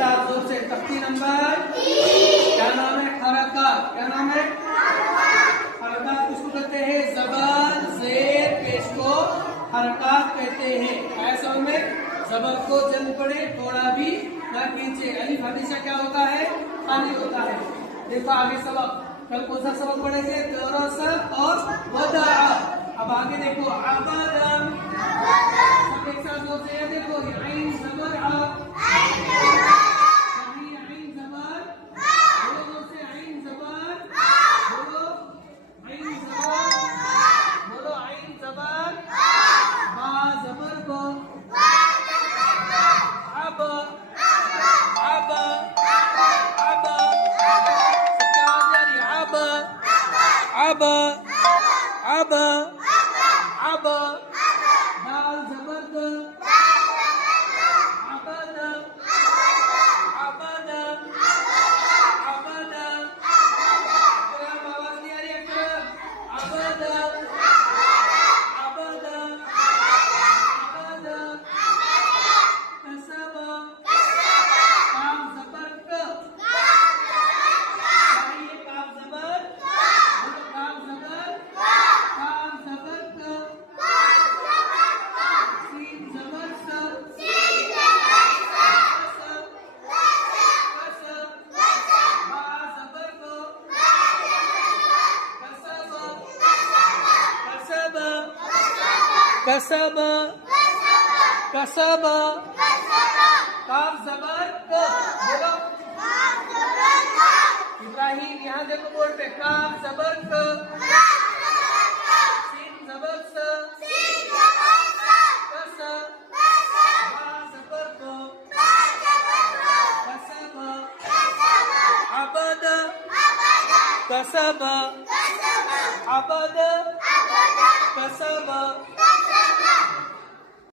साथ जोर से तख्ती नंबर क्या नाम है? हरकत। क्या नाम है? हरकत किसको कहते हैं? जबर जेर पेश को हरकत कहते हैं। आया समझ में? जबर को जल्द पड़े, थोड़ा भी ना खींचे। अलिफ हमेशा क्या होता है? खाली होता है। देखो आगे सबक, कल कौन सा सबक पढ़ेंगे? दरस और वदा। अब आगे देखो अबदन, सब एक साथ जोर से देखो, आइन जबर आ, सही आइन जबर, बोलो जोर से आइन जबर, बोलो आइन जबर, बोलो आइन जबर, बा जबर बो, अब अब अब, सबका आगे अब अब अब अब, दाल जबर द, अबद अबद अबद, अकरम आवाज नहीं आ रही अकरम, अबद अबद अबद, कसब काम जबर क, चाहिए काम जबर, बोलो काम जबर, काम जबर क, सीन जबर स, कसब कसब काफ जबर क, बोलो इब्राहिम यहाँ देखो बोर्ड पे, काफ जबर क, सीन जबर स, कस, बा जबर ब, कसब अबद, कसब अबद कसब